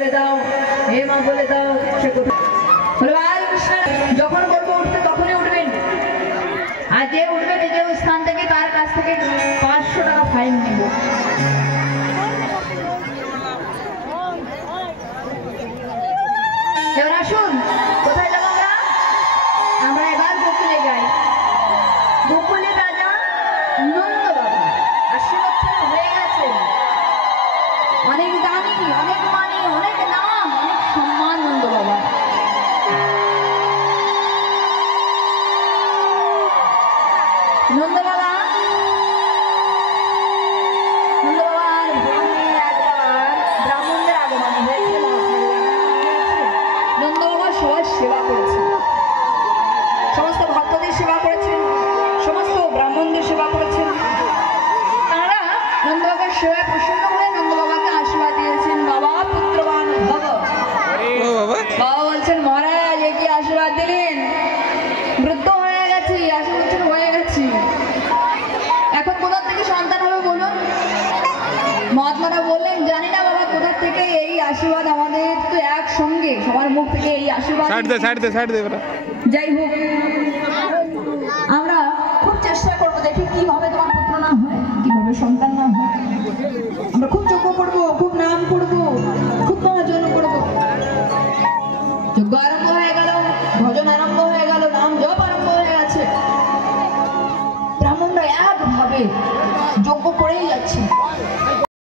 বলে দাও, হে মা বলে দাও। সে যখন বলবো উঠতে তখনই উঠবেন, আর যে উঠবে নিজের স্থান থেকে তার কাছ থেকে 500 টাকা ফাইন নিব। এবার আসুন, কোথায় যাবো আমরা? আমরা এবার গোকুলে যাই। গোকুলের রাজা নন্দ বাবা আশীর্বাদ হয়ে গেছে। অনেক দানি, অনেক মানি, অনেক নাম, অনেক সম্মান নন্দ বাবা। নন্দ বাবা ব্রাহ্মণদের আগমন হয়েছে। নন্দ বাবা সবার সেবা করেছেন, সমস্ত ভক্তদের সেবা করেছেন, সমস্ত ব্রাহ্মণদের সেবা করেছেন। তারা নন্দ বাবার সেবায় প্রসন্ন হয়ে নন্দ বাবাকে আশীর্বাদ দিয়েছেন, বাবা পুত্রবান ভব। বাবা বলছেন, মহারাজ কি আশীর্বাদ দিলেন? বৃদ্ধ হয়ে গেছি, 80 বছর হয়ে গেছি, এখন কোথা থেকে সন্তান হবে বলুন? মহাত্মারা বললেন, জানি না বাবা কোথা থেকে এই আশীর্বাদ, আমাদের তো একসঙ্গে সবার মুখ থেকে এই আশীর্বাদ। যাই হোক, আমরা খুব চেষ্টা করবো, দেখি কিভাবে তোমার পুত্র না হয়, কিভাবে সন্তান না হয়। আমরা খুব যজ্ঞ করবো, খুব নাম করবো, খুব মহাজন করবো। যজ্ঞ আরম্ভ হয়ে গেল, ভজন আরম্ভ হয়ে গেল, নাম জপ আরম্ভ হয়ে গেছে। ব্রাহ্মণরা একভাবে